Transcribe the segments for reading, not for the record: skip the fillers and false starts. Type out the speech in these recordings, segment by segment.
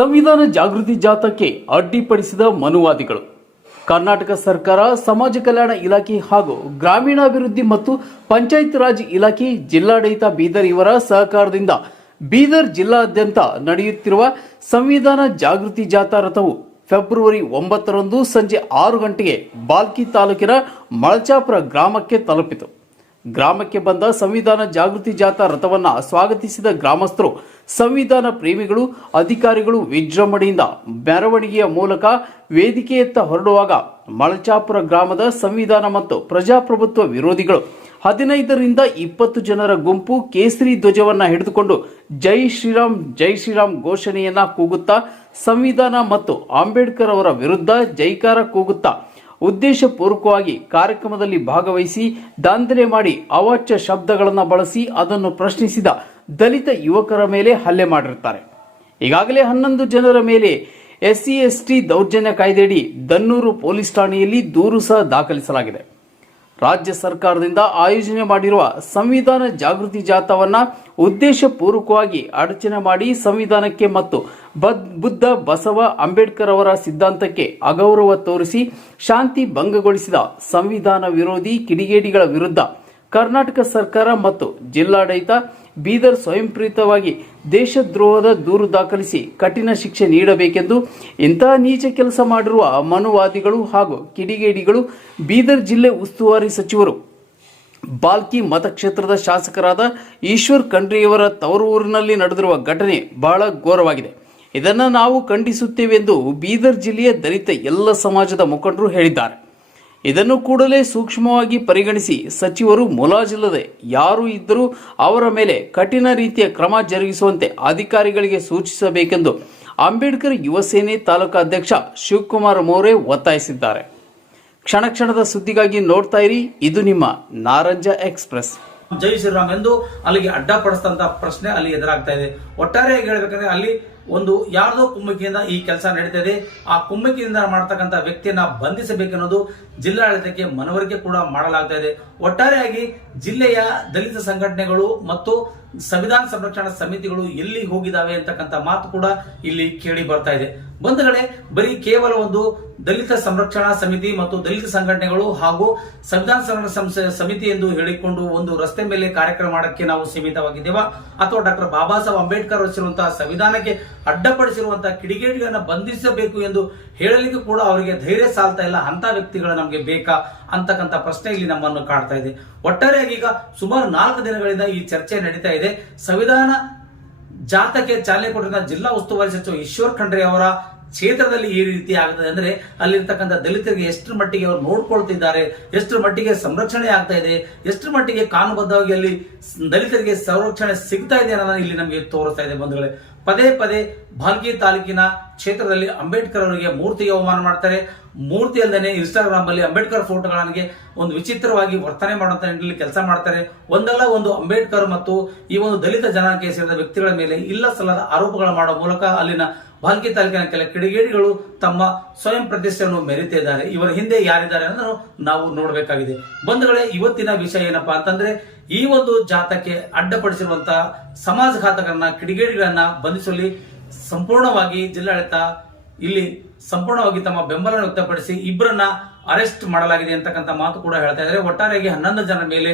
ಸಂವಿಧಾನ ಜಾಗೃತಿ ಜಾಥಾಕ್ಕೆ ಅಡ್ಡಿಪಡಿಸಿದ ಮನುವಾದಿಗಳು. ಕರ್ನಾಟಕ ಸರ್ಕಾರ, ಸಮಾಜ ಕಲ್ಯಾಣ ಇಲಾಖೆ ಹಾಗೂ ಗ್ರಾಮೀಣಾಭಿವೃದ್ಧಿ ಮತ್ತು ಪಂಚಾಯತ್ ರಾಜ್ ಇಲಾಖೆ, ಜಿಲ್ಲಾಡಳಿತ ಬೀದರ್ ಇವರ ಸಹಕಾರದಿಂದ ಬೀದರ್ ಜಿಲ್ಲಾದ್ಯಂತ ನಡೆಯುತ್ತಿರುವ ಸಂವಿಧಾನ ಜಾಗೃತಿ ಜಾಥಾ ರಥವು ಫೆಬ್ರವರಿ 9ರಂದು ಸಂಜೆ 6 ಗಂಟೆಗೆ ಬಾಲ್ಕಿ ತಾಲೂಕಿನ ಮಳಚಾಪುರ ಗ್ರಾಮಕ್ಕೆ ತಲುಪಿತು. ಗ್ರಾಮಕ್ಕೆ ಬಂದ ಸಂವಿಧಾನ ಜಾಗೃತಿ ಜಾಥಾ ರಥವನ್ನು ಸ್ವಾಗತಿಸಿದ ಗ್ರಾಮಸ್ಥರು, ಸಂವಿಧಾನ ಪ್ರೇಮಿಗಳು, ಅಧಿಕಾರಿಗಳು ವಿಜೃಂಭಣೆಯಿಂದ ಮೆರವಣಿಗೆಯ ಮೂಲಕ ವೇದಿಕೆಯತ್ತ ಹೊರಡುವಾಗ ಮಳಚಾಪುರ ಗ್ರಾಮದ ಸಂವಿಧಾನ ಮತ್ತು ಪ್ರಜಾಪ್ರಭುತ್ವ ವಿರೋಧಿಗಳು 15ರಿಂದ 20 ಜನರ ಗುಂಪು ಕೇಸರಿ ಧ್ವಜವನ್ನು ಹಿಡಿದುಕೊಂಡು ಜೈ ಶ್ರೀರಾಮ್ ಘೋಷಣೆಯನ್ನ ಕೂಗುತ್ತಾ ಸಂವಿಧಾನ ಮತ್ತು ಅಂಬೇಡ್ಕರ್ ಅವರ ವಿರುದ್ಧ ಜೈಕಾರ ಕೂಗುತ್ತಾ ಉದ್ದೇಶಪೂರ್ವಕವಾಗಿ ಕಾರ್ಯಕ್ರಮದಲ್ಲಿ ಭಾಗವಹಿಸಿ ದಾಂಧಲೆ ಮಾಡಿ ಅವಾಚ್ಯ ಶಬ್ದಗಳನ್ನು ಬಳಸಿ ಅದನ್ನು ಪ್ರಶ್ನಿಸಿದ ದಲಿತ ಯುವಕರ ಮೇಲೆ ಹಲ್ಲೆ ಮಾಡಿರುತ್ತಾರೆ. ಈಗಾಗಲೇ 11 ಜನರ ಮೇಲೆ SC/ST ದೌರ್ಜನ್ಯ ಕಾಯ್ದೆಯಡಿ ದನ್ನೂರು ಪೊಲೀಸ್ ಠಾಣೆಯಲ್ಲಿ ದೂರು ಸಹ ದಾಖಲಿಸಲಾಗಿದೆ. ರಾಜ್ಯ ಸರ್ಕಾರದಿಂದ ಆಯೋಜನೆ ಮಾಡಿರುವ ಸಂವಿಧಾನ ಜಾಗೃತಿ ಜಾಥಾವನ್ನ ಉದ್ದೇಶಪೂರ್ವಕವಾಗಿ ಅಡಚಣೆ ಮಾಡಿ ಸಂವಿಧಾನಕ್ಕೆ ಮತ್ತು ಬುದ್ಧ, ಬಸವ, ಅಂಬೇಡ್ಕರ್ ಅವರ ಸಿದ್ಧಾಂತಕ್ಕೆ ಅಗೌರವ ತೋರಿಸಿ ಶಾಂತಿ ಭಂಗಗೊಳಿಸಿದ ಸಂವಿಧಾನ ವಿರೋಧಿ ಕಿಡಿಗೇಡಿಗಳ ವಿರುದ್ಧ ಕರ್ನಾಟಕ ಸರ್ಕಾರ ಮತ್ತು ಜಿಲ್ಲಾಡಳಿತ ಬೀದರ್ ಸ್ವಯಂಪ್ರೇರಿತವಾಗಿ ದೇಶದ್ರೋಹದ ದೂರು ದಾಖಲಿಸಿ ಕಠಿಣ ಶಿಕ್ಷೆ ನೀಡಬೇಕೆಂದು ಇಂತಹ ನೀಚ ಕೆಲಸ ಮಾಡಿರುವ ಮನುವಾದಿಗಳು ಹಾಗೂ ಕಿಡಿಗೇಡಿಗಳು ಬೀದರ್ ಜಿಲ್ಲೆ ಉಸ್ತುವಾರಿ ಸಚಿವರು, ಬಾಲ್ಕಿ ಮತಕ್ಷೇತ್ರದ ಶಾಸಕರಾದ ಈಶ್ವರ್ ಖಂಡ್ರೆಯವರ ತವರು ಊರಿನಲ್ಲಿ ನಡೆದಿರುವ ಘಟನೆ ಬಹಳ ಘೋರವಾಗಿದೆ. ಇದನ್ನು ನಾವು ಖಂಡಿಸುತ್ತೇವೆ ಎಂದು ಬೀದರ್ ಜಿಲ್ಲೆಯ ದಲಿತ ಎಲ್ಲ ಸಮಾಜದ ಮುಖಂಡರು ಹೇಳಿದ್ದಾರೆ. ಇದನ್ನು ಕೂಡಲೇ ಸೂಕ್ಷ್ಮವಾಗಿ ಪರಿಗಣಿಸಿ ಸಚಿವರು ಮುಲಾಜಿಲ್ಲದೆ ಯಾರು ಇದ್ದರೂ ಅವರ ಮೇಲೆ ಕಠಿಣ ರೀತಿಯ ಕ್ರಮ ಜರುಗಿಸುವಂತೆ ಅಧಿಕಾರಿಗಳಿಗೆ ಸೂಚಿಸಬೇಕೆಂದು ಅಂಬೇಡ್ಕರ್ ಯುವ ಸೇನೆ ತಾಲೂಕಾ ಅಧ್ಯಕ್ಷ ಶಿವಕುಮಾರ್ ಮೋರೆ ಒತ್ತಾಯಿಸಿದ್ದಾರೆ. ಕ್ಷಣ ಕ್ಷಣದ ಸುದ್ದಿಗಾಗಿ ನೋಡ್ತಾ ಇರಿ, ಇದು ನಿಮ್ಮ ನಾರಂಜ ಎಕ್ಸ್ಪ್ರೆಸ್. ಜೈ ಶ್ರೀರಾಮ್ ಎಂದು ಅಲ್ಲಿಗೆ ಅಡ್ಡಪಡಿಸಿದಂತ ಪ್ರಶ್ನೆ ಅಲ್ಲಿ ಎದುರಾಗ್ತಾ ಇದೆ. ಒಟ್ಟಾರೆಯಾಗಿ ಹೇಳ್ಬೇಕಂದ್ರೆ ಅಲ್ಲಿ ಒಂದು ಯಾರ್ದೋ ಕುಮ್ಮಕ್ಕಿಯಿಂದ ಈ ಕೆಲಸ ನಡೀತಾ ಇದೆ. ಆ ಕುಮ್ಮಕ್ಕಿಯಿಂದ ಮಾಡ್ತಕ್ಕಂಥ ವ್ಯಕ್ತಿಯನ್ನ ಬಂಧಿಸಬೇಕೆನ್ನೋದು ಜಿಲ್ಲಾಡಳಿತಕ್ಕೆ ಮನವರಿಕೆ ಕೂಡ ಮಾಡಲಾಗ್ತಾ ಇದೆ. ಒಟ್ಟಾರೆಯಾಗಿ ಜಿಲ್ಲೆಯ ದಲಿತ ಸಂಘಟನೆಗಳು ಮತ್ತು ಸಂವಿಧಾನ ಸಂರಕ್ಷಣಾ ಸಮಿತಿಗಳು ಎಲ್ಲಿ ಹೋಗಿದಾವೆ ಅಂತಕ್ಕಂಥ ಮಾತು ಕೂಡ ಇಲ್ಲಿ ಕೇಳಿ ಬರ್ತಾ ಇದೆ. ಬಂಧುಗಳೇ, ಬರೀ ಕೇವಲ ಒಂದು ದಲಿತ ಸಂರಕ್ಷಣಾ ಸಮಿತಿ ಮತ್ತು ದಲಿತ ಸಂಘಟನೆಗಳು ಹಾಗೂ ಸಂವಿಧಾನ ಸಂರಕ್ಷಣಾ ಸಮಿತಿ ಎಂದು ಹೇಳಿಕೊಂಡು ಒಂದು ರಸ್ತೆ ಮೇಲೆ ಕಾರ್ಯಕ್ರಮ ಮಾಡಕ್ಕೆ ನಾವು ಸೀಮಿತವಾಗಿದ್ದೇವಾ, ಅಥವಾ ಡಾಕ್ಟರ್ ಬಾಬಾ ಸಾಹೇಬ್ ಅಂಬೇಡ್ಕರ್ ರಚಿಸಿರುವಂತಹ ಸಂವಿಧಾನಕ್ಕೆ ಅಡ್ಡಪಡಿಸಿರುವಂತಹ ಕಿಡಿಗೇಡಿಗಳನ್ನ ಬಂಧಿಸಬೇಕು ಎಂದು ಹೇಳಲಿಕ್ಕೆ ಕೂಡ ಅವರಿಗೆ ಧೈರ್ಯ ಸಾಲ್ತಾ ಇಲ್ಲ. ಅಂತ ವ್ಯಕ್ತಿಗಳು ನಮಗೆ ಬೇಕಾ ಅಂತಕ್ಕಂಥ ಪ್ರಶ್ನೆ ಇಲ್ಲಿ ನಮ್ಮನ್ನು ಕಾಡ್ತಾ ಇದೆ. ಒಟ್ಟಾರೆಯಾಗಿ ಈಗ ಸುಮಾರು 4 ದಿನಗಳಿಂದ ಈ ಚರ್ಚೆ ನಡೀತಾ ಇದೆ. ಸಂವಿಧಾನ ಜಾಥಾಕ್ಕೆ ಚಾಲನೆ ಕೊಟ್ಟಿರುವ ಜಿಲ್ಲಾ ಉಸ್ತುವಾರಿ ಸಚಿವ ಈಶ್ವರ್ ಖಂಡ್ರೆ ಅವರ ಕ್ಷೇತ್ರದಲ್ಲಿ ಈ ರೀತಿ ಆಗುತ್ತದೆ ಅಂದ್ರೆ ಅಲ್ಲಿರ್ತಕ್ಕಂಥ ದಲಿತರಿಗೆ ಎಷ್ಟರ ಮಟ್ಟಿಗೆ ಅವರು ನೋಡ್ಕೊಳ್ತಿದ್ದಾರೆ, ಎಷ್ಟರ ಮಟ್ಟಿಗೆ ಸಂರಕ್ಷಣೆ ಆಗ್ತಾ ಇದೆ, ಎಷ್ಟರ ಮಟ್ಟಿಗೆ ಕಾನೂನುಬದ್ಧವಾಗಿ ಅಲ್ಲಿ ದಲಿತರಿಗೆ ಸಂರಕ್ಷಣೆ ಸಿಗ್ತಾ ಇದೆ ಅನ್ನೋದನ್ನ ಇಲ್ಲಿ ನಮಗೆ ತೋರಿಸ್ತಾ ಇದೆ. ಬಂಧುಗಳೇ, ಪದೇ ಪದೇ ಬಾಲ್ಕಿ ತಾಲೂಕಿನ ಕ್ಷೇತ್ರದಲ್ಲಿ ಅಂಬೇಡ್ಕರ್ ಅವರಿಗೆ ಮೂರ್ತಿಗೆ ಅವಮಾನ ಮಾಡ್ತಾರೆ. ಮೂರ್ತಿ ಅಲ್ಲದೆ ಇನ್ಸ್ಟಾಗ್ರಾಮ್ ಅಲ್ಲಿ ಅಂಬೇಡ್ಕರ್ ಫೋಟೋಗಳಿಗೆ ಒಂದು ವಿಚಿತ್ರವಾಗಿ ವರ್ತನೆ ಮಾಡುವಂತ ನಿಟ್ಟಿನಲ್ಲಿ ಕೆಲಸ ಮಾಡ್ತಾರೆ. ಒಂದಲ್ಲ ಒಂದು ಅಂಬೇಡ್ಕರ್ ಮತ್ತು ಈ ಒಂದು ದಲಿತ ಜನಾಂಗಕ್ಕೆ ಸೇರಿದ ವ್ಯಕ್ತಿಗಳ ಮೇಲೆ ಇಲ್ಲ ಸಲ್ಲದ ಆರೋಪಗಳು ಮಾಡುವ ಮೂಲಕ ಅಲ್ಲಿನ ಬಾಲ್ಕಿ ತಾಲೂಕಿನ ಕೆಲ ಕಿಡಿಗೇಡಿಗಳು ತಮ್ಮ ಸ್ವಯಂ ಪ್ರತಿಷ್ಠೆಯನ್ನು ಮೆರೀತಿದ್ದಾರೆ. ಇವರ ಹಿಂದೆ ಯಾರಿದ್ದಾರೆ ಅನ್ನೋದು ನಾವು ನೋಡಬೇಕಾಗಿದೆ. ಬಂಧುಗಳೇ, ಇವತ್ತಿನ ವಿಷಯ ಏನಪ್ಪಾ ಅಂತಂದ್ರೆ, ಈ ಒಂದು ಜಾಥಾಕ್ಕೆ ಅಡ್ಡಪಡಿಸಿರುವಂತಹ ಸಮಾಜಘಾತಕರನ್ನ, ಕಿಡಿಗೇಡಿಗಳನ್ನ ಬಂಧಿಸಲಿ ಸಂಪೂರ್ಣವಾಗಿ ಜಿಲ್ಲಾಡಳಿತ ಇಲ್ಲಿ ಸಂಪೂರ್ಣವಾಗಿ ತಮ್ಮ ಬೆಂಬಲ ವ್ಯಕ್ತಪಡಿಸಿ ಇಬ್ಬರನ್ನ ಅರೆಸ್ಟ್ ಮಾಡಲಾಗಿದೆ ಅಂತಕ್ಕಂಥ ಮಾತು ಕೂಡ ಹೇಳ್ತಾ ಇದ್ದಾರೆ. ಒಟ್ಟಾರೆಯಾಗಿ 11 ಜನರ ಮೇಲೆ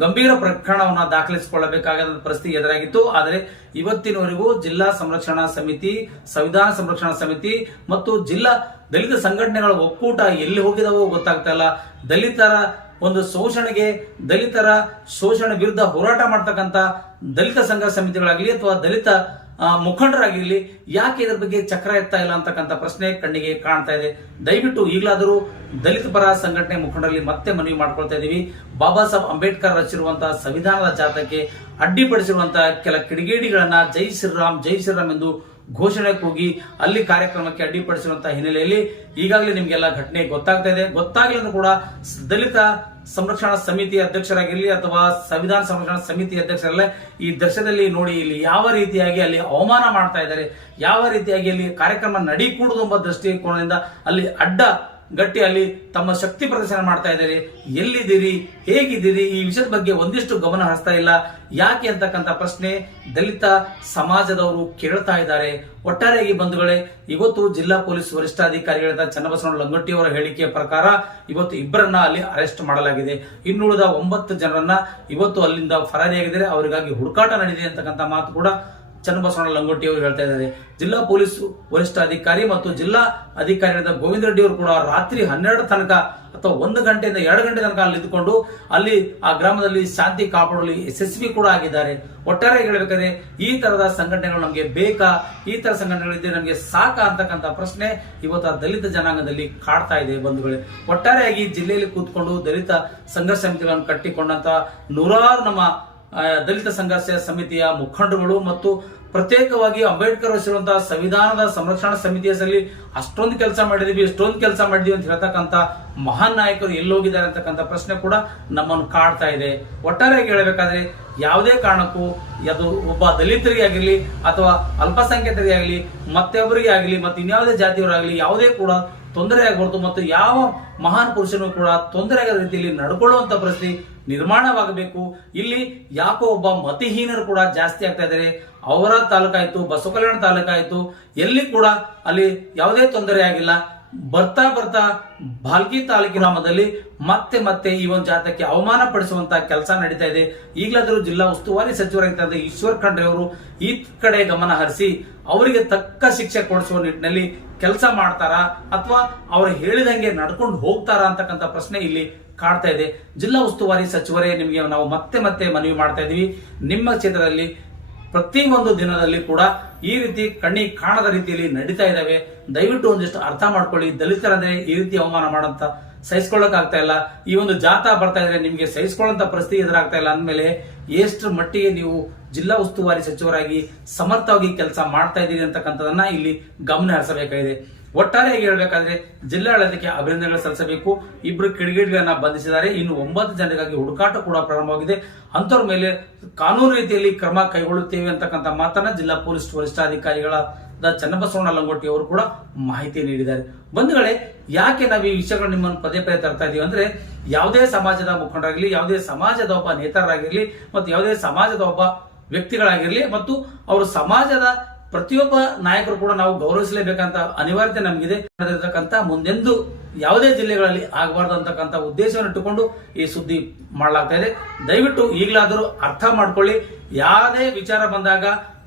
ಗಂಭೀರ ಪ್ರಕರಣವನ್ನ ದಾಖಲಿಸಿಕೊಳ್ಳಬೇಕಾದ ಪರಿಸ್ಥಿತಿ ಎದುರಾಗಿತ್ತು. ಆದರೆ ಇವತ್ತಿನವರೆಗೂ ಜಿಲ್ಲಾ ಸಂರಕ್ಷಣಾ ಸಮಿತಿ, ಸಂವಿಧಾನ ಸಂರಕ್ಷಣಾ ಸಮಿತಿ ಮತ್ತು ಜಿಲ್ಲಾ ದಲಿತ ಸಂಘಟನೆಗಳ ಒಕ್ಕೂಟ ಎಲ್ಲಿ ಹೋಗಿದಾವೋ ಗೊತ್ತಾಗ್ತಾ ಇಲ್ಲ. ದಲಿತರ ಒಂದು ದಲಿತರ ಶೋಷಣೆ ವಿರುದ್ಧ ಹೋರಾಟ ಮಾಡ್ತಕ್ಕಂಥ ದಲಿತ ಸಂಘ ಸಮಿತಿಗಳಾಗಲಿ ಅಥವಾ ದಲಿತ ಮುಖಂಡರಾಗಿರ್ಲಿ ಯಾಕೆ ಇದರ ಬಗ್ಗೆ ಚಕ್ರ ಎತ್ತಾ ಇಲ್ಲ ಅಂತಕ್ಕಂಥ ಪ್ರಶ್ನೆ ಕಣ್ಣಿಗೆ ಕಾಣ್ತಾ ಇದೆ. ದಯವಿಟ್ಟು ಈಗಲಾದರೂ ದಲಿತ ಪರ ಸಂಘಟನೆ ಮುಖಂಡರಲ್ಲಿ ಮತ್ತೆ ಮನವಿ ಮಾಡ್ಕೊಳ್ತಾ ಇದೀವಿ. ಬಾಬಾ ಸಾಹೇಬ್ ಅಂಬೇಡ್ಕರ್ ರಚಿಸಿರುವಂತಹ ಸಂವಿಧಾನದ ಜಾಥಾಕ್ಕೆ ಅಡ್ಡಿಪಡಿಸಿರುವಂತಹ ಕೆಲ ಕಿಡಿಗೇಡಿಗಳನ್ನ ಜೈ ಶ್ರೀರಾಮ್ ಎಂದು ಘೋಷಣೆ ಕೂಗಿ ಅಲ್ಲಿ ಕಾರ್ಯಕ್ರಮಕ್ಕೆ ಅಡ್ಡಿಪಡಿಸಿರುವಂತಹ ಹಿನ್ನೆಲೆಯಲ್ಲಿ ಈಗಾಗಲೇ ನಿಮ್ಗೆಲ್ಲ ಘಟನೆ ಗೊತ್ತಾಗ್ತಾ ಇದೆ. ಗೊತ್ತಾಗಲಿಲ್ಲ ಕೂಡ ದಲಿತ ಸಂರಕ್ಷಣಾ ಸಮಿತಿ ಅಧ್ಯಕ್ಷರಾಗಿರ್ಲಿ ಅಥವಾ ಸಂವಿಧಾನ ಸಂರಕ್ಷಣಾ ಸಮಿತಿ ಅಧ್ಯಕ್ಷರಲ್ಲ, ಈ ದೃಶ್ಯದಲ್ಲಿ ನೋಡಿ ಇಲ್ಲಿ ಯಾವ ರೀತಿಯಾಗಿ ಅಲ್ಲಿ ಅವಮಾನ ಮಾಡ್ತಾ ಇದ್ದಾರೆ, ಯಾವ ರೀತಿಯಾಗಿ ಅಲ್ಲಿ ಕಾರ್ಯಕ್ರಮ ನಡೀಕೂಡುದು ಎಂಬ ದೃಷ್ಟಿಕೋನದಿಂದ ಅಲ್ಲಿ ಅಡ್ಡ ಗಟ್ಟಿ ಅಲ್ಲಿ ತಮ್ಮ ಶಕ್ತಿ ಪ್ರದರ್ಶನ ಮಾಡ್ತಾ ಇದ್ದಾರೆ. ಎಲ್ಲಿದ್ದೀರಿ, ಹೇಗಿದ್ದೀರಿ, ಈ ವಿಷಯದ ಬಗ್ಗೆ ಒಂದಿಷ್ಟು ಗಮನ ಹರಿಸ್ತಾ ಇಲ್ಲ. ಯಾಕೆ ಅಂತಕ್ಕಂಥ ಪ್ರಶ್ನೆ ದಲಿತ ಸಮಾಜದವರು ಕೇಳ್ತಾ ಇದ್ದಾರೆ. ಒಟ್ಟಾರೆಯಾಗಿ ಬಂಧುಗಳೇ, ಇವತ್ತು ಜಿಲ್ಲಾ ಪೊಲೀಸ್ ವರಿಷ್ಠಾಧಿಕಾರಿಗಳಾದ ಚನ್ನಬಸವಣ್ಣ ಲಂಗೋಟಿ ಅವರ ಹೇಳಿಕೆಯ ಪ್ರಕಾರ ಇವತ್ತು ಇಬ್ಬರನ್ನ ಅಲ್ಲಿ ಅರೆಸ್ಟ್ ಮಾಡಲಾಗಿದೆ. ಇನ್ನುಳಿದ 9 ಜನರನ್ನ ಇವತ್ತು ಅಲ್ಲಿಂದ ಫರಾರಿಯಾಗಿದ್ದಾರೆ. ಅವರಿಗಾಗಿ ಹುಡುಕಾಟ ನಡೆದಿದೆ ಅಂತಕ್ಕಂಥ ಮಾತು ಕೂಡ ಚನ್ನಬಸವಣ್ಣ ಲಂಗೋಟಿ ಅವರು ಹೇಳ್ತಾ ಇದ್ದಾರೆ. ಜಿಲ್ಲಾ ಪೊಲೀಸ್ ವರಿಷ್ಠಾಧಿಕಾರಿ ಮತ್ತು ಜಿಲ್ಲಾ ಅಧಿಕಾರಿಯಾದ ಗೋವಿಂದ ರೆಡ್ಡಿ ಅವರು ಕೂಡ ರಾತ್ರಿ 12 ತನಕ ಅಥವಾ 1 ಗಂಟೆಯಿಂದ 2 ಗಂಟೆ ತನಕ ಅಲ್ಲಿ ಇದ್ದುಕೊಂಡು ಅಲ್ಲಿ ಆ ಗ್ರಾಮದಲ್ಲಿ ಶಾಂತಿ ಕಾಪಾಡಲು ಯಶಸ್ವಿ ಕೂಡ ಆಗಿದ್ದಾರೆ. ಒಟ್ಟಾರೆ ಹೇಳಬೇಕಾದ್ರೆ ಈ ತರದ ಸಂಘಟನೆಗಳು ನಮಗೆ ಬೇಕಾ, ಈ ತರ ಸಂಘಟನೆಗಳಿದ್ರೆ ನಮಗೆ ಸಾಕಾ ಅಂತಕ್ಕಂಥ ಪ್ರಶ್ನೆ ಇವತ್ತು ಆ ದಲಿತ ಜನಾಂಗದಲ್ಲಿ ಕಾಡ್ತಾ ಇದೆ ಬಂಧುಗಳೇ. ಒಟ್ಟಾರೆಯಾಗಿ ಜಿಲ್ಲೆಯಲ್ಲಿ ಕೂತ್ಕೊಂಡು ದಲಿತ ಸಂಘರ್ಷ ಸಮಿತಿಗಳನ್ನು ಕಟ್ಟಿಕೊಂಡಂತ ನೂರಾರು ನಮ್ಮ ದಲಿತ ಸಂಘರ್ಷ ಸಮಿತಿಯ ಮುಖಂಡರುಗಳು ಮತ್ತು ಪ್ರತ್ಯೇಕವಾಗಿ ಅಂಬೇಡ್ಕರ್ ರಚಿಸಿರುವಂತಹ ಸಂವಿಧಾನದ ಸಂರಕ್ಷಣಾ ಸಮಿತಿಯಲ್ಲಿ ಅಷ್ಟೊಂದು ಕೆಲಸ ಮಾಡಿದೀವಿ, ಎಷ್ಟೊಂದು ಕೆಲಸ ಮಾಡಿದೀವಿ ಅಂತ ಹೇಳ್ತಕ್ಕಂಥ ಮಹಾನ್ ನಾಯಕರು ಎಲ್ಲೋಗಿದ್ದಾರೆ ಅಂತಕ್ಕಂಥ ಪ್ರಶ್ನೆ ಕೂಡ ನಮ್ಮನ್ನು ಕಾಡ್ತಾ ಇದೆ. ಒಟ್ಟಾರೆಯಾಗಿ ಹೇಳಬೇಕಾದ್ರೆ ಯಾವುದೇ ಕಾರಣಕ್ಕೂ ಅದು ಒಬ್ಬ ದಲಿತರಿಗೆ ಆಗಿರ್ಲಿ ಅಥವಾ ಅಲ್ಪಸಂಖ್ಯಾತರಿಗೆ ಆಗಲಿ ಮತ್ತೊಬ್ಬರಿಗೆ ಆಗಲಿ ಮತ್ತು ಇನ್ಯಾವುದೇ ಜಾತಿಯವರಾಗಲಿ ಯಾವುದೇ ಕೂಡ ತೊಂದರೆ ಆಗಬಾರ್ದು ಮತ್ತು ಯಾವ ಮಹಾನ್ ಪುರುಷನು ಕೂಡ ತೊಂದರೆ ಆಗದ ರೀತಿಯಲ್ಲಿ ನಡ್ಕೊಳ್ಳುವಂತ ಪರಿಸ್ಥಿತಿ ನಿರ್ಮಾಣವಾಗಬೇಕು. ಇಲ್ಲಿ ಯಾಕೋ ಒಬ್ಬ ಮತಿಹೀನರು ಕೂಡ ಜಾಸ್ತಿ ಆಗ್ತಾ ಇದ್ದಾರೆ. ಅವರ ತಾಲೂಕಾಯ್ತು, ಬಸವಕಲ್ಯಾಣ ತಾಲೂಕಾಯ್ತು, ಎಲ್ಲಿ ಕೂಡ ಅಲ್ಲಿ ಯಾವುದೇ ತೊಂದರೆ ಆಗಿಲ್ಲ. ಬರ್ತಾ ಬರ್ತಾ ಭಾಲ್ಕಿ ತಾಲೂಕಿನ ಗ್ರಾಮದಲ್ಲಿ ಮತ್ತೆ ಈ ಒಂದು ಜಾತಕ್ಕೆ ಅವಮಾನ ಪಡಿಸುವಂತಹ ಕೆಲಸ ನಡೀತಾ ಇದೆ. ಈಗಲಾದರೂ ಜಿಲ್ಲಾ ಉಸ್ತುವಾರಿ ಸಚಿವರಾಗಿದ್ದ ಈಶ್ವರ್ ಖಂಡ್ರೆ ಅವರು ಈ ಕಡೆ ಗಮನ ಹರಿಸಿ ಅವರಿಗೆ ತಕ್ಕ ಶಿಕ್ಷೆ ಕೊಡಿಸುವ ನಿಟ್ಟಿನಲ್ಲಿ ಕೆಲಸ ಮಾಡ್ತಾರಾ ಅಥವಾ ಅವರು ಹೇಳಿದಂಗೆ ನಡ್ಕೊಂಡು ಹೋಗ್ತಾರಾ ಅಂತಕ್ಕಂಥ ಪ್ರಶ್ನೆ ಇಲ್ಲಿ ಕಾಡ್ತಾ ಇದೆ. ಜಿಲ್ಲಾ ಉಸ್ತುವಾರಿ ಸಚಿವರೇ, ನಿಮಗೆ ನಾವು ಮತ್ತೆ ಮನವಿ ಮಾಡ್ತಾ ಇದೀವಿ, ನಿಮ್ಮ ಕ್ಷೇತ್ರದಲ್ಲಿ ಪ್ರತಿಯೊಂದು ದಿನದಲ್ಲಿ ಕೂಡ ಈ ರೀತಿ ಕಣ್ಣಿಗೆ ಕಾಣದ ರೀತಿಯಲ್ಲಿ ನಡೀತಾ ಇದಾವೆ. ದಯವಿಟ್ಟು ಒಂದಿಷ್ಟು ಅರ್ಥ ಮಾಡ್ಕೊಳ್ಳಿ. ದಲಿತರಂದ್ರೆ ಈ ರೀತಿ ಅವಮಾನ ಮಾಡಂತ ಸಹಿಸ್ಕೊಳ್ಳಕ್ ಆಗ್ತಾ ಇಲ್ಲ. ಈ ಒಂದು ಜಾಥಾ ಬರ್ತಾ ಇದ್ರೆ ನಿಮ್ಗೆ ಸಹಿಸ್ಕೊಳ್ಳೋಂತ ಪರಿಸ್ಥಿತಿ ಎದುರಾಗ್ತಾ ಇಲ್ಲ ಅಂದ್ಮೇಲೆ ಎಷ್ಟು ಮಟ್ಟಿಗೆ ನೀವು ಜಿಲ್ಲಾ ಉಸ್ತುವಾರಿ ಸಚಿವರಾಗಿ ಸಮರ್ಥವಾಗಿ ಕೆಲಸ ಮಾಡ್ತಾ ಇದ್ದೀರಿ ಅಂತಕ್ಕಂಥದನ್ನ ಇಲ್ಲಿ ಗಮನ ಹರಿಸಬೇಕಾಗಿದೆ. ಒಟ್ಟಾರೆಯಾಗಿ ಹೇಳಬೇಕಾದ್ರೆ ಜಿಲ್ಲಾಡಳಿತಕ್ಕೆ ಅಭಿನಂದನೆಗಳು ಸಲ್ಲಿಸಬೇಕು. 2 ಕಿಡಿಗೇಡಿಗಳನ್ನ ಬಂಧಿಸಿದ್ದಾರೆ. ಇನ್ನು 9 ಜನರಿಗಾಗಿ ಹುಡುಕಾಟ ಕೂಡ ಪ್ರಾರಂಭವಾಗಿದೆ. ಅಂತವ್ರ ಮೇಲೆ ಕಾನೂನು ರೀತಿಯಲ್ಲಿ ಕ್ರಮ ಕೈಗೊಳ್ಳುತ್ತೇವೆ ಅಂತಕ್ಕಂಥ ಮಾತನ್ನ ಜಿಲ್ಲಾ ಪೊಲೀಸ್ ವರಿಷ್ಠಾಧಿಕಾರಿಗಳಾದ ಚನ್ನಬಸವಣ್ಣ ಲಂಗೋಟಿ ಅವರು ಕೂಡ ಮಾಹಿತಿ ನೀಡಿದ್ದಾರೆ. ಬಂಧುಗಳೇ, ಯಾಕೆ ನಾವು ಈ ವಿಷಯಗಳು ನಿಮ್ಮನ್ನು ಪದೇ ತರ್ತಾ ಇದೀವಿ ಅಂದ್ರೆ, ಯಾವುದೇ ಸಮಾಜದ ಮುಖಂಡರಾಗಿರ್ಲಿ, ಯಾವುದೇ ಸಮಾಜದ ಒಬ್ಬ ನೇತಾರರಾಗಿರ್ಲಿ ಮತ್ತು ಯಾವುದೇ ಸಮಾಜದ ಒಬ್ಬ ವ್ಯಕ್ತಿಗಳಾಗಿರ್ಲಿ ಮತ್ತು ಅವರು ಸಮಾಜದ ಪ್ರತಿಯೊಬ್ಬ ನಾಯಕರು ಕೂಡ ನಾವು ಗೌರವಿಸಲೇಬೇಕಂತ ಅನಿವಾರ್ಯತೆ ನಮಗಿದೆ. ಮುಂದೆಂದು ಯಾವುದೇ ಜಿಲ್ಲೆಗಳಲ್ಲಿ ಆಗಬಾರ್ದು ಅಂತಕ್ಕಂಥ ಉದ್ದೇಶವನ್ನು ಇಟ್ಟುಕೊಂಡು ಈ ಸುದ್ದಿ ಮಾಡಲಾಗ್ತಾ ಇದೆ. ದಯವಿಟ್ಟು ಈಗಲಾದರೂ ಅರ್ಥ ಮಾಡ್ಕೊಳ್ಳಿ. ಯಾವುದೇ ವಿಚಾರ ಬಂದಾಗ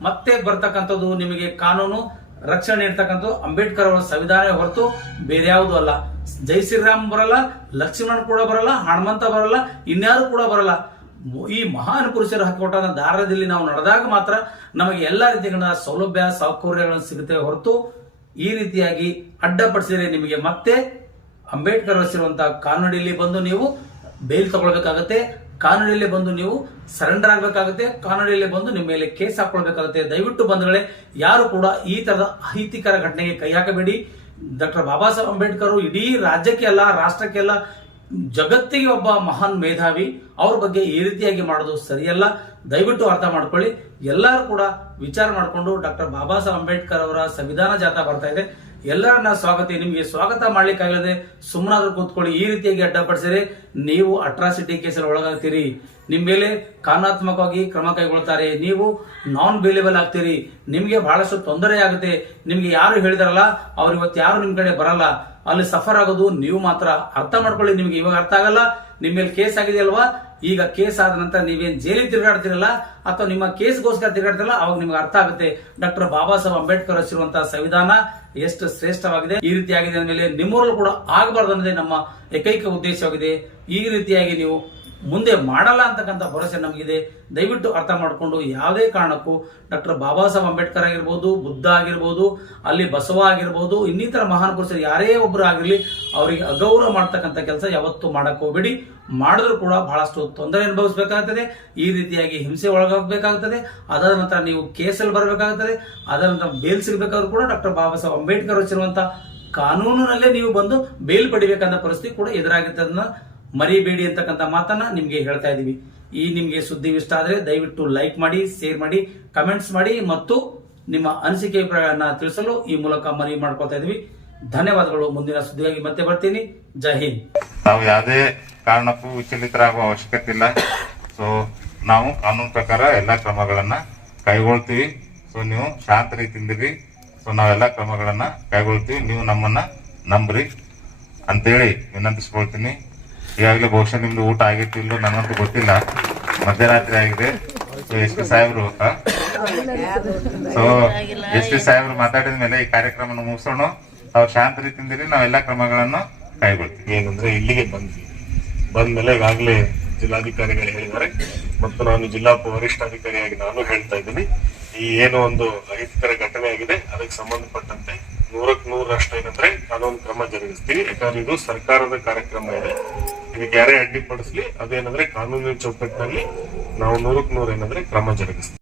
ಮತ್ತೆ ಬರ್ತಕ್ಕಂಥದ್ದು ನಿಮಗೆ ಕಾನೂನು ರಕ್ಷಣೆ ನೀಡ್ತಕ್ಕಂಥದ್ದು ಅಂಬೇಡ್ಕರ್ ಅವರ ಸಂವಿಧಾನ ಹೊರತು ಬೇರೆ ಯಾವುದು ಅಲ್ಲ. ಜೈ ಶ್ರೀರಾಮ್ ಬರಲ್ಲ, ಲಕ್ಷ್ಮಣ್ ಕೂಡ ಬರಲ್ಲ, ಹನುಮಂತ ಬರಲ್ಲ, ಇನ್ಯಾರು ಕೂಡ ಬರಲ್ಲ. ಈ ಮಹಾನ್ ಪುರುಷರು ಹಾಕಿಕೊಟ್ಟ ದಾರದಲ್ಲಿ ನಾವು ನಡೆದಾಗ ಮಾತ್ರ ನಮಗೆ ಎಲ್ಲಾ ರೀತಿಗಳ ಸೌಲಭ್ಯ ಸೌಕರ್ಯಗಳನ್ನು ಸಿಗುತ್ತೆ ಹೊರತು ಈ ರೀತಿಯಾಗಿ ಅಡ್ಡಪಡಿಸಿದರೆ ನಿಮಗೆ ಮತ್ತೆ ಅಂಬೇಡ್ಕರ್ ರಚಿಸಿರುವಂತಹ ಕಾನೂನಿನಲ್ಲಿ ಬಂದು ನೀವು ಬೇಲ್ ತಗೊಳ್ಬೇಕಾಗತ್ತೆ, ಕಾನೂನಿನಲ್ಲಿ ಬಂದು ನೀವು ಸರೆಂಡರ್ ಆಗಬೇಕಾಗುತ್ತೆ, ಕಾನೂನಿನಲ್ಲಿ ಬಂದು ನಿಮ್ಮ ಮೇಲೆ ಕೇಸ್ ಹಾಕೊಳ್ಬೇಕಾಗುತ್ತೆ. ದಯವಿಟ್ಟು ಬಂಧುಗಳೇ, ಯಾರು ಕೂಡ ಈ ತರದ ಅಹಿತಕರ ಘಟನೆಗೆ ಕೈ ಹಾಕಬೇಡಿ. ಡಾಕ್ಟರ್ ಬಾಬಾ ಸಾಹೇಬ್ ಅಂಬೇಡ್ಕರ್ ಇಡೀ ರಾಜ್ಯಕ್ಕೆ ಅಲ್ಲ, ರಾಷ್ಟ್ರಕ್ಕೆ ಅಲ್ಲ, ಜಗತ್ತಿಗೆ ಒಬ್ಬ ಮಹಾನ್ ಮೇಧಾವಿ. ಅವ್ರ ಬಗ್ಗೆ ಈ ರೀತಿಯಾಗಿ ಮಾಡೋದು ಸರಿಯಲ್ಲ. ದಯವಿಟ್ಟು ಅರ್ಥ ಮಾಡ್ಕೊಳ್ಳಿ. ಎಲ್ಲರೂ ಕೂಡ ವಿಚಾರ ಮಾಡಿಕೊಂಡು ಡಾಕ್ಟರ್ ಬಾಬಾ ಸಾಹೇಬ್ ಅಂಬೇಡ್ಕರ್ ಅವರ ಸಂವಿಧಾನ ಜಾಥಾ ಬರ್ತಾ ಇದೆ. ಎಲ್ಲರನ್ನ ನಿಮ್ಗೆ ಸ್ವಾಗತ ಮಾಡ್ಲಿಕ್ಕಾಗದೆ ಸುಮ್ಮನಾದ್ರೂ ಕೂತ್ಕೊಳ್ಳಿ. ಈ ರೀತಿಯಾಗಿ ಅಡ್ಡಪಡಿಸಿದ್ರೆ ನೀವು ಅಟ್ರಾಸಿಟಿ ಕೇಸಲ್ಲಿ ಒಳಗಾಗ್ತೀರಿ. ನಿಮ್ ಮೇಲೆ ಕಾನೂನಾತ್ಮಕವಾಗಿ ಕ್ರಮ ಕೈಗೊಳ್ತಾರೆ. ನೀವು ನಾನ್ ಬೇಲೇಬಲ್ ಆಗ್ತೀರಿ. ನಿಮ್ಗೆ ಬಹಳಷ್ಟು ತೊಂದರೆ ಆಗುತ್ತೆ. ನಿಮ್ಗೆ ಯಾರು ಹೇಳಿದಾರಲ್ಲ ಅವ್ರು ಇವತ್ತು ಯಾರು ನಿಮ್ ಕಡೆ ಬರಲ್ಲ. ಅಲ್ಲಿ ಸಫರ್ ಆಗೋದು ನೀವು ಮಾತ್ರ. ಅರ್ಥ ಮಾಡ್ಕೊಳ್ಳಿ. ನಿಮ್ಗೆ ಇವಾಗ ಅರ್ಥ ಆಗಲ್ಲ. ನಿಮ್ಮ ಮೇಲೆ ಕೇಸ್ ಆಗಿದೆ ಅಲ್ವಾ, ಈಗ ಕೇಸ್ ಆದ ನಂತರ ನೀವೇನ್ ಜೈಲಿಗೆ ತಿರುಗಾಡ್ತಿರಲ್ಲ ಅಥವಾ ನಿಮ್ಮ ಕೇಸ್ಗೋಸ್ಕರ ತಿರುಗಾಡ್ತಿರಲ್ಲ, ಅವಾಗ ನಿಮ್ಗೆ ಅರ್ಥ ಆಗುತ್ತೆ ಡಾಕ್ಟರ್ ಬಾಬಾ ಸಾಹೇಬ್ ಅಂಬೇಡ್ಕರ್ ರಚಿಸಿರುವಂತಹ ಸಂವಿಧಾನ ಎಷ್ಟು ಶ್ರೇಷ್ಠವಾಗಿದೆ. ಈ ರೀತಿಯಾಗಿದೆ ಅಂದಮೇಲೆ ನಿಮ್ಮೂರಲ್ಲೂ ಕೂಡ ಆಗಬಾರ್ದು ಅನ್ನೋದೇ ನಮ್ಮ ಏಕೈಕ ಉದ್ದೇಶವಾಗಿದೆ. ಈ ರೀತಿಯಾಗಿ ನೀವು ಮುಂದೆ ಮಾಡಲ್ಲ ಅಂತಕ್ಕಂಥ ಭರವಸೆ ನಮಗಿದೆ. ದಯವಿಟ್ಟು ಅರ್ಥ ಮಾಡಿಕೊಂಡು ಯಾವುದೇ ಕಾರಣಕ್ಕೂ ಡಾಕ್ಟರ್ ಬಾಬಾ ಸಾಹೇಬ್ ಅಂಬೇಡ್ಕರ್ ಆಗಿರ್ಬೋದು, ಬುದ್ಧ ಆಗಿರ್ಬೋದು, ಅಲ್ಲಿ ಬಸವ ಆಗಿರ್ಬೋದು, ಇನ್ನಿತರ ಮಹಾನ್ ಪುರುಷರು ಯಾರೇ ಒಬ್ಬರು ಆಗಿರ್ಲಿ ಅವರಿಗೆ ಅಗೌರವ ಮಾಡ್ತಕ್ಕಂಥ ಕೆಲಸ ಯಾವತ್ತೂ ಮಾಡಕ್ ಹೋಗ್ಬೇಡಿ. ಮಾಡಿದ್ರು ಕೂಡ ಬಹಳಷ್ಟು ತೊಂದರೆ ಅನುಭವಿಸಬೇಕಾಗ್ತದೆ. ಈ ರೀತಿಯಾಗಿ ಹಿಂಸೆ ಒಳಗಾಗಬೇಕಾಗುತ್ತದೆ. ಅದಾದ ನಂತರ ನೀವು ಕೇಸಲ್ಲಿ ಬರಬೇಕಾಗುತ್ತದೆ. ಅದಾದ ನಂತರ ಬೇಲ್ ಸಿಗಬೇಕಾದ್ರೂ ಕೂಡ ಡಾಕ್ಟರ್ ಬಾಬಾ ಸಾಹೇಬ್ ಅಂಬೇಡ್ಕರ್ ರಚಿಸಿರುವಂತಹ ಕಾನೂನಿನಲ್ಲೇ ನೀವು ಬಂದು ಬೇಲ್ ಪಡಿಬೇಕಂತ ಪರಿಸ್ಥಿತಿ ಕೂಡ ಎದುರಾಗಿದ್ದನ್ನ ಮರಿಬೇಡಿ ಅಂತಕ್ಕಂಥ ಮಾತನ್ನ ನಿಮ್ಗೆ ಹೇಳ್ತಾ ಇದೀವಿ. ಈ ನಿಮ್ಗೆ ಸುದ್ದಿ ಇಷ್ಟ ಆದ್ರೆ ದಯವಿಟ್ಟು ಲೈಕ್ ಮಾಡಿ, ಶೇರ್ ಮಾಡಿ, ಕಮೆಂಟ್ಸ್ ಮಾಡಿ ಮತ್ತು ನಿಮ್ಮ ಅನಿಸಿಕೆಗಳನ್ನ ತಿಳಿಸಲು ಈ ಮೂಲಕ ಮನವಿ ಮಾಡ್ಕೊಳ್ತಾ ಇದೀವಿ. ಧನ್ಯವಾದಗಳು. ಮುಂದಿನ ಸುದ್ದಿಯಾಗಿ ಮತ್ತೆ ಬರ್ತೀನಿ. ಜೈ ಹಿಂದ್. ನಾವು ಯಾವುದೇ ಕಾರಣಕ್ಕೂ ವಿಚಲಿತರಾಗುವ ಅವಶ್ಯಕತೆ ಇಲ್ಲ. ಸೊ ನಾವು ಕಾನೂನು ಪ್ರಕಾರ ಎಲ್ಲಾ ಕ್ರಮಗಳನ್ನ ಕೈಗೊಳ್ತೀವಿ. ಸೊ ನೀವು ಶಾಂತ ರೀತಿಯಿಂದಿರಿ. ಸೊ ನಾವೆಲ್ಲ ಕ್ರಮಗಳನ್ನ ಕೈಗೊಳ್ತೀವಿ. ನೀವು ನಮ್ಮನ್ನ ನಂಬ್ರಿ ಅಂತೇಳಿ ವಿನಂತಿಸ್ಕೊಳ್ತೀನಿ. ಈಗಾಗಲೇ ಬಹುಶಃ ನಿಮ್ದು ಊಟ ಆಗೈತಿ ಇಲ್ಲೋ ನನಗಂತೂ ಗೊತ್ತಿಲ್ಲ, ಮಧ್ಯರಾತ್ರಿ ಆಗಿದೆ. ಸೊ ಎಸ್ ಪಿ ಸಾಹೇಬರು ಮಾತಾಡಿದ ಮೇಲೆ ಈ ಕಾರ್ಯಕ್ರಮ ಮುಗಿಸೋಣ. ತಾವು ಶಾಂತ ರೀತಿಯಿಂದಿರಿ, ನಾವೆಲ್ಲ ಕ್ರಮಗಳನ್ನು ಕೈಗೊಳ್ತೀವಿ. ಏನಂದ್ರೆ ಇಲ್ಲಿಗೆ ಬಂದ್ಮೇಲೆ ಈಗಾಗಲೇ ಜಿಲ್ಲಾಧಿಕಾರಿಗಳು ಹೇಳಿದ್ದಾರೆ ಮತ್ತು ನಾನು ಜಿಲ್ಲಾ ವರಿಷ್ಠಾಧಿಕಾರಿಯಾಗಿ ನಾನು ಹೇಳ್ತಾ ಇದ್ದೀನಿ, ಈ ಏನು ಒಂದು ಅಹಿತಕರ ಘಟನೆ ಆಗಿದೆ ಅದಕ್ಕೆ ಸಂಬಂಧಪಟ್ಟಂತೆ 100% ಏನಂದ್ರೆ ಕಾನೂನು ಕ್ರಮ ಜರುಗಿಸ್ತೀವಿ. ಯಾಕಂದ್ರೆ ಇದು ಸರ್ಕಾರದ ಕಾರ್ಯಕ್ರಮ ಇದೆ, ಇದಕ್ಕೆ ಯಾರೇ ಅಡ್ಡಿಪಡಿಸ್ಲಿ ಅದೇನಂದ್ರೆ ಕಾನೂನಿನ ಚೌಕಟ್ಟಿನಲ್ಲಿ ನಾವು 100% ಏನಂದ್ರೆ ಕ್ರಮ ಜರುಗಿಸ್ತೀವಿ.